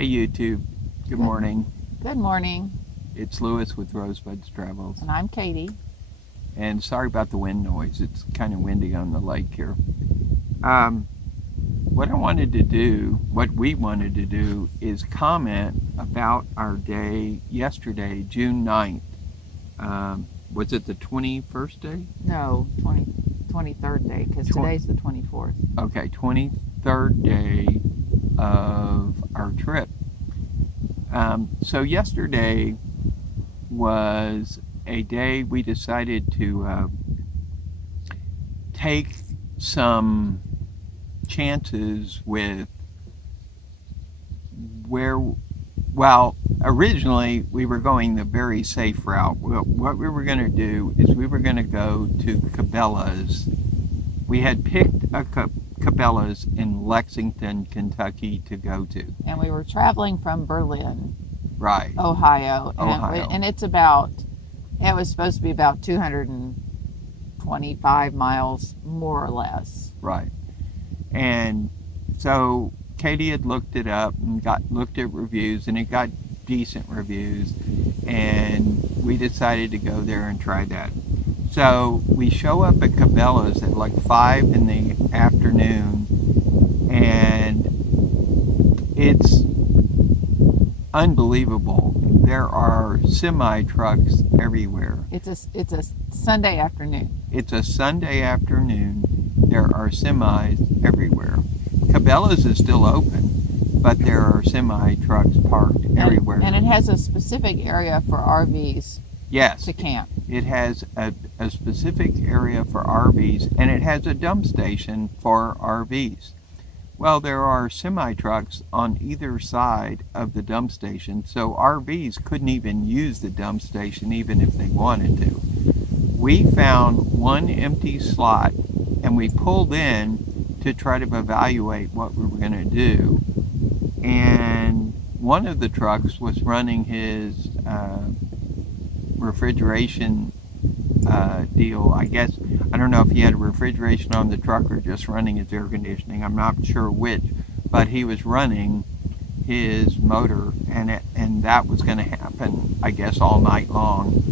Hey YouTube, good morning. Good morning, It's Lewis with Rosebud's Travels. and I'm Katie. And sorry about the wind noise, it's kind of windy on the lake here. Um, what we wanted to do is comment about our day yesterday, June 9th. Was it the 21st day? No, 23rd day, because today's the 24th. Okay, 23rd day of our trip. So yesterday was a day we decided to take some chances with originally we were going the very safe route. Well, what we were going to do is we were going to go to Cabela's. We had picked a Cabela's in Lexington, Kentucky to go to. And we were traveling from Berlin, Right. Ohio. Ohio. And it was supposed to be about 225 miles, more or less. Right. And so Katie had looked it up and looked at reviews, and it got decent reviews, and we decided to go there and try that. So we show up at Cabela's at like 5 in the afternoon, and it's unbelievable. There are semi trucks everywhere. It's a Sunday afternoon. It's a Sunday afternoon. There are semis everywhere. Cabela's is still open, but there are semi trucks parked everywhere. And it has a specific area for RVs Yes, to camp. it has a specific area for RVs, and it has a dump station for RVs. Well, there are semi trucks on either side of the dump station, so RVs couldn't even use the dump station even if they wanted to. We found one empty slot, and we pulled in to try to evaluate what we were going to do. And one of the trucks was running his refrigeration deal. I guess, I don't know if he had refrigeration on the truck or just running his air conditioning. I'm not sure which, but he was running his motor, and that was going to happen, I guess, all night long.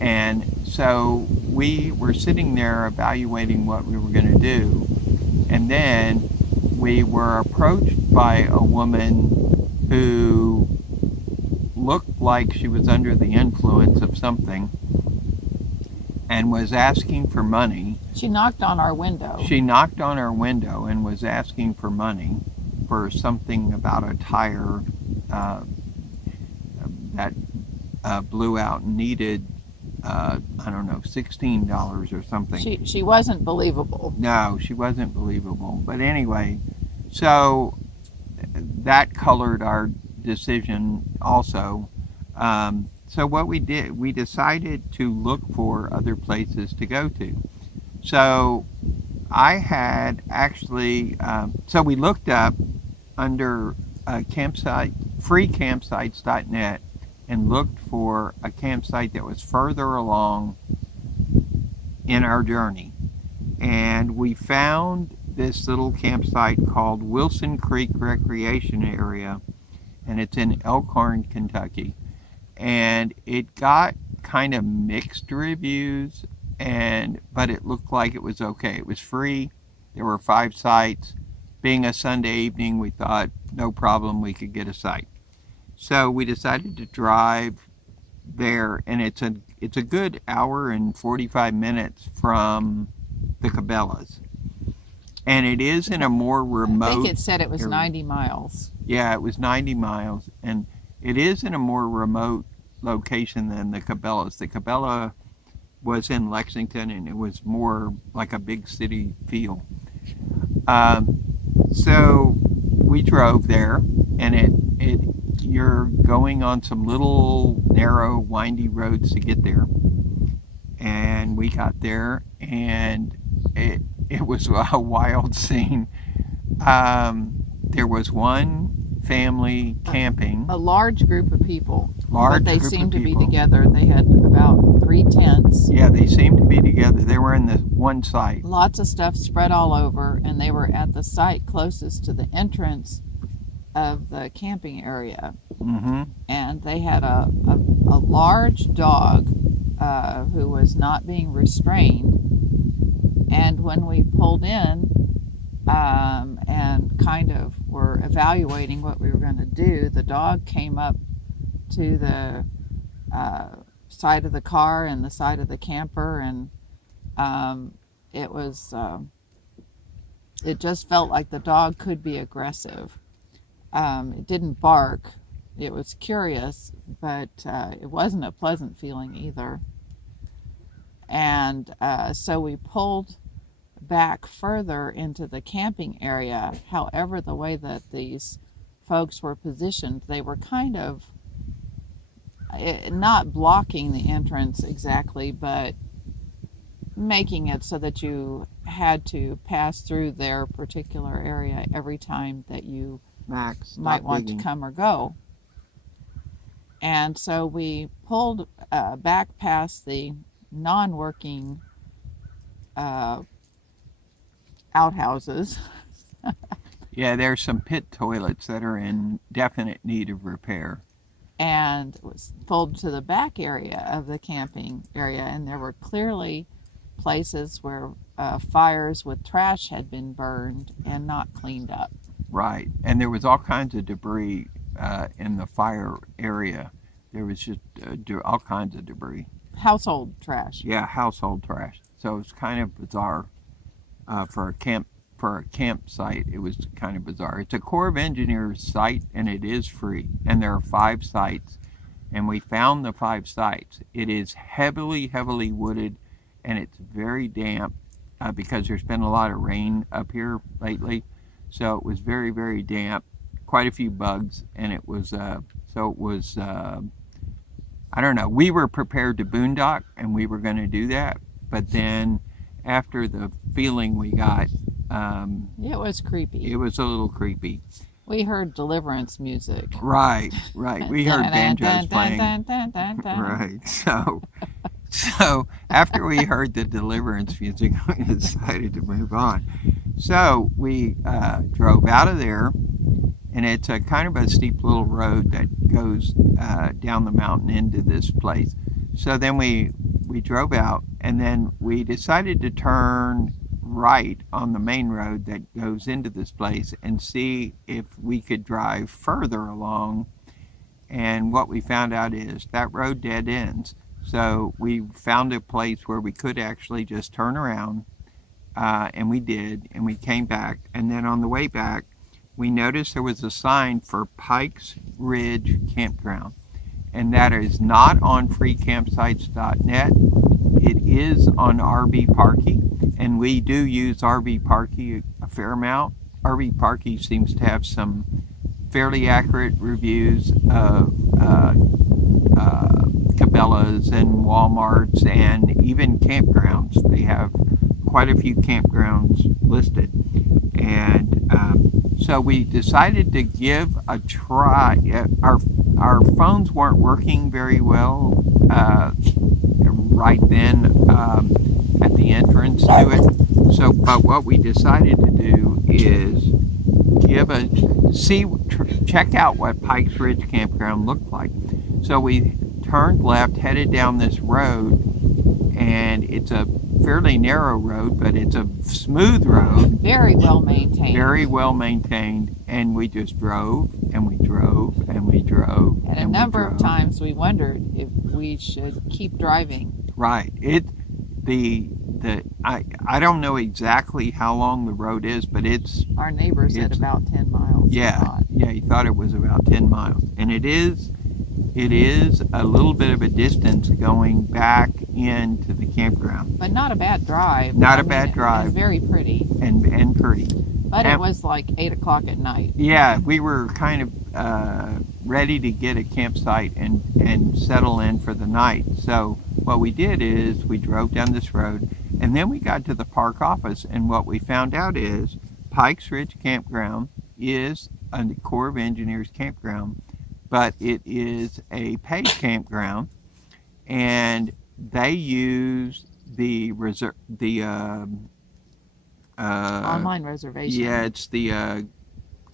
And so we were sitting there evaluating what we were going to do, and then we were approached by a woman who looked like she was under the influence of something and was asking for money. She knocked on our window. She knocked on our window and was asking for money for something about a tire that blew out and needed I don't know, $16 or something. She wasn't believable. No, she wasn't believable. But anyway, so that colored our decision also. So what we did, we decided to look for other places to go to. So I had actually, so we looked up under freecampsites.net, and looked for a campsite that was further along in our journey. And we found this little campsite called Wilson Creek Recreation Area, and it's in Elkhorn, Kentucky. And it got kind of mixed reviews, but it looked like it was okay. It was free. There were 5 sites. Being a Sunday evening, we thought no problem, we could get a site. So we decided to drive there, and it's a good hour and 45 minutes from the Cabela's. And it is in a more remote I think it said it was area. 90 miles. Yeah, it was 90 miles, and it is in a more remote location than the Cabela's. The Cabela was in Lexington, and it was more like a big city feel. So we drove there, and you're going on some little narrow windy roads to get there, and we got there, and it was a wild scene. There was one family camping, A large group of people. Large but they group seemed of to be people. together. They had about 3 tents. Yeah, they seemed to be together. They were in the one site. Lots of stuff spread all over, and they were at the site closest to the entrance of the camping area, Mm-hmm. and they had a large dog who was not being restrained. And when we pulled in and kind of were evaluating what we were going to do, the dog came up to the side of the car and the side of the camper, and it was it just felt like the dog could be aggressive. It didn't bark. It was curious, but it wasn't a pleasant feeling either. And so we pulled back further into the camping area. However, the way that these folks were positioned, they were kind of not blocking the entrance exactly, but making it so that you had to pass through their particular area every time that you Max, might want digging. to come or go. And so we pulled back past the non-working outhouses. Yeah, there's some pit toilets that are in definite need of repair. And was pulled to the back area of the camping area, and there were clearly places where fires with trash had been burned and not cleaned up. Right, and there was all kinds of debris in the fire area. There was just all kinds of debris. Household trash. Yeah, household trash. So it's kind of bizarre for a campsite. It was kind of bizarre. It's a Corps of Engineers site, and it is free. And there are 5 sites, and we found the 5 sites. It is heavily wooded, and it's very damp because there's been a lot of rain up here lately. So it was very damp. Quite a few bugs, and it was I don't know. We were prepared to boondock, and we were going to do that, but then after the feeling we got, it was creepy. It was a little creepy. We heard deliverance music. Right. We heard banjos playing. Right. So after we heard the deliverance music, we decided to move on. So we drove out of there, and it's a kind of a steep little road that goes down the mountain into this place. So then we drove out, and then we decided to turn right on the main road that goes into this place and see if we could drive further along. And what we found out is that road dead ends. So we found a place where we could actually just turn around, and we did, and we came back. And then on the way back, we noticed there was a sign for Pike's Ridge Campground, and that is not on freecampsites.net. It is on RV Parky, and we do use RV Parky a fair amount. RV Parky seems to have some fairly accurate reviews of Cabelas and Walmarts and even campgrounds. They have quite a few campgrounds listed. And so we decided to give a try. Our phones weren't working very well right then at the entrance to it. So, but what we decided to do is check out what Pike's Ridge Campground looked like. So we turned left, headed down this road, and it's a fairly narrow road, but it's a smooth road. Very well maintained. Very well maintained, and we just drove, and we drove, and we drove. And a number of times we wondered if we should keep driving. Right. I don't know exactly how long the road is, but our neighbor said about 10 miles. Yeah, he thought it was about 10 miles. And it is a little bit of a distance going back into the campground. But not a bad drive. Not a bad drive. And very pretty. And pretty. But it was like 8 o'clock at night. Yeah, we were kind of ready to get a campsite and settle in for the night. So what we did is we drove down this road, and then we got to the park office, and what we found out is Pike's Ridge Campground is a Corps of Engineers campground, but it is a paid campground, and they use the online reservation. Yeah, it's the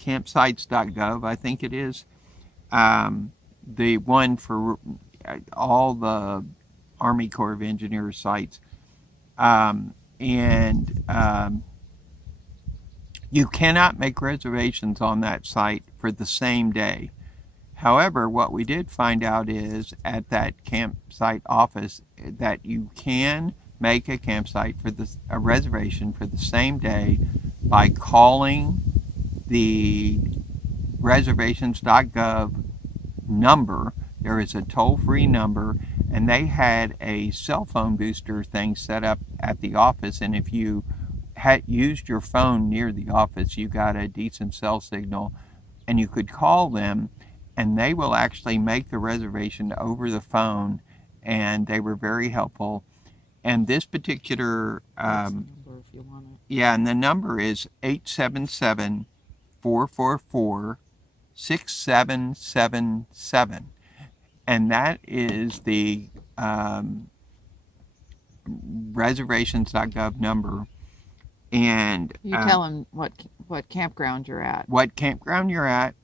campsites.gov, I think it is. The one for all the Army Corps of Engineers sites. And you cannot make reservations on that site for the same day. However, what we did find out is at that campsite office that you can make a campsite for a reservation for the same day by calling the reservations.gov number. There is a toll-free number, and they had a cell phone booster thing set up at the office, and if you had used your phone near the office, you got a decent cell signal, and you could call them, and they will actually make the reservation over the phone, and they were very helpful. And this particular, That's the number if you want it. yeah, and the number is 877-444-6777. And that is the reservations.gov number. And You tell them what campground you're at. what campground you're at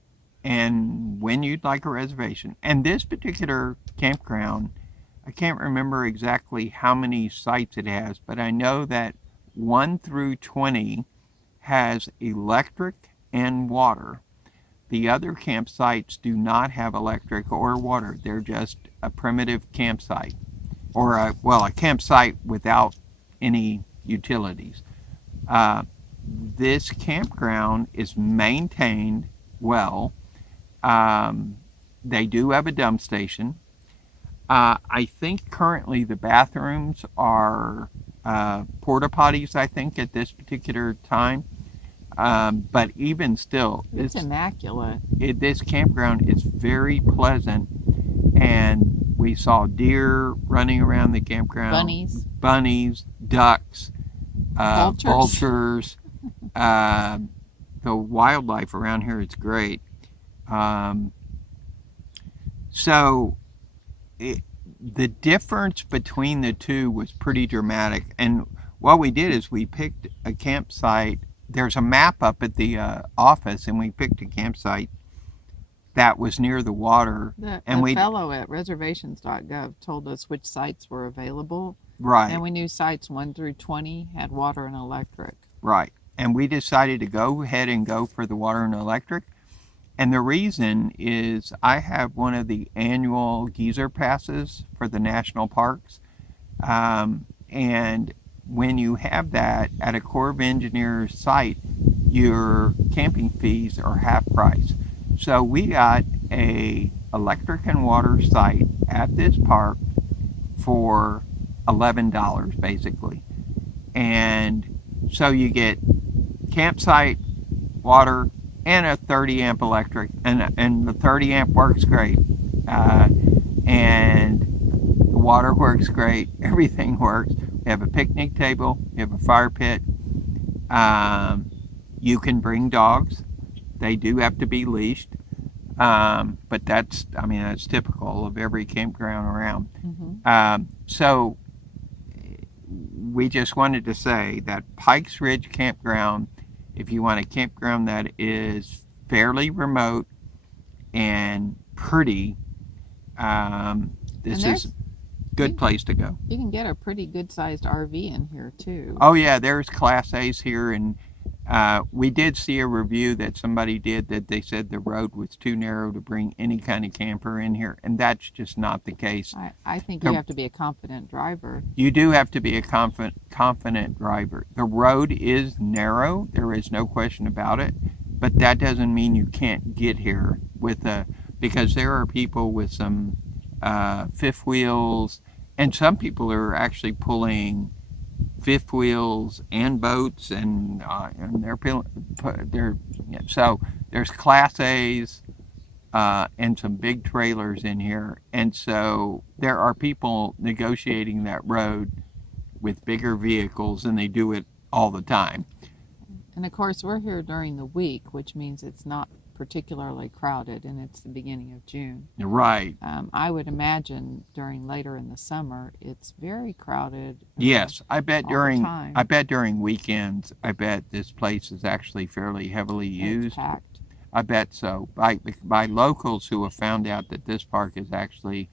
and when you'd like a reservation. And this particular campground, I can't remember exactly how many sites it has, but I know that 1 through 20 has electric and water. The other campsites do not have electric or water. They're just a primitive campsite, or a campsite without any utilities. This campground is maintained well. They do have a dump station. I think currently the bathrooms are porta potties, I think, at this particular time. But even still, It's immaculate. this campground is very pleasant, and we saw deer running around the campground, bunnies, ducks, vultures. The wildlife around here is great. The difference between the two was pretty dramatic, and what we did is we picked a campsite. There's a map up at the office, and we picked a campsite that was near the water. The and fellow at reservations.gov told us which sites were available. Right. And we knew sites 1 through 20 had water and electric. Right. And we decided to go ahead and go for the water and electric. And the reason is I have one of the annual geyser passes for the national parks. And when you have that at a Corps of Engineers site, your camping fees are half price. So we got a electric and water site at this park for $11 basically. And so you get campsite, water, and a 30 amp electric, and the 30 amp works great. And the water works great, everything works. We have a picnic table, we have a fire pit. You can bring dogs. They do have to be leashed. But that's typical of every campground around. Mm-hmm. So we just wanted to say that Pikes Ridge Campground, if you want a campground that is fairly remote and pretty, this is a good place to go. You can get a pretty good sized RV in here too. Oh yeah, there's Class A's here, and we did see a review that somebody did that they said the road was too narrow to bring any kind of camper in here, and that's just not the case. I think you have to be a confident driver. You do have to be a confident driver. The road is narrow, there is no question about it, but that doesn't mean you can't get here because there are people with some fifth wheels, and some people are actually pulling fifth wheels and boats, and so there's Class A's and some big trailers in here, and so there are people negotiating that road with bigger vehicles, and they do it all the time. And of course, we're here during the week, which means it's not particularly crowded, and it's the beginning of June. Right. I would imagine later in the summer, it's very crowded. Yes, I bet during weekends, I bet this place is actually fairly heavily used. It's packed. I bet so. By locals who have found out that this park is actually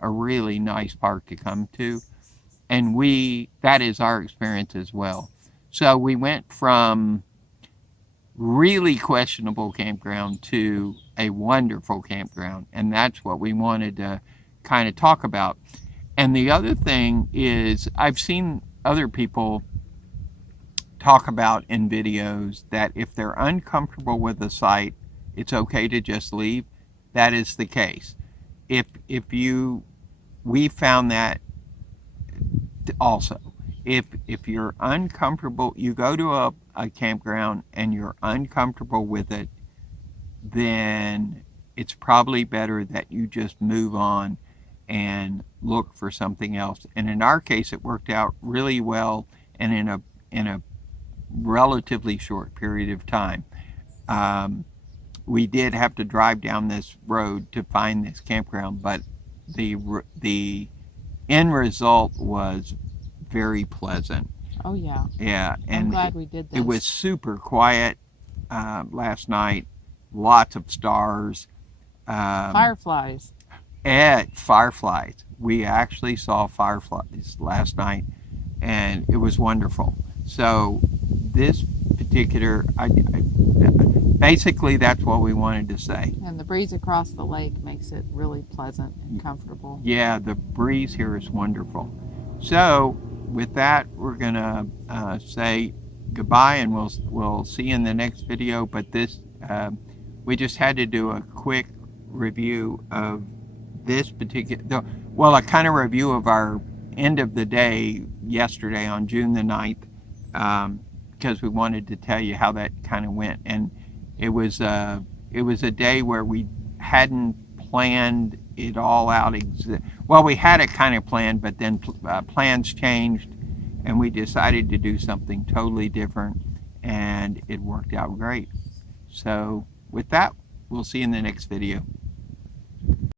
a really nice park to come to. And that is our experience as well. So we went from really questionable campground to a wonderful campground. And that's what we wanted to kind of talk about. And the other thing is, I've seen other people talk about in videos that if they're uncomfortable with the site, it's okay to just leave. That is the case. If you, we found that also. If you're uncomfortable, you go to a campground and you're uncomfortable with it, then it's probably better that you just move on and look for something else. And in our case, it worked out really well and in a relatively short period of time. Um, we did have to drive down this road to find this campground, but the end result was very pleasant. Oh yeah, Yeah, I'm and glad we did this. it was super quiet last night. Lots of stars. Fireflies. Fireflies. We actually saw fireflies last night, and it was wonderful. So this particular, basically, that's what we wanted to say. And the breeze across the lake makes it really pleasant and comfortable. Yeah, the breeze here is wonderful. So with that, we're gonna say goodbye, and we'll see you in the next video. But this, we just had to do a quick review of this particular, well, a kind of review of our end of the day yesterday on June the 9th, because we wanted to tell you how that kind of went. And it was a day where we hadn't planned it all out. Well, we had it kind of planned, but then plans changed, and we decided to do something totally different, and it worked out great. So with that, we'll see you in the next video.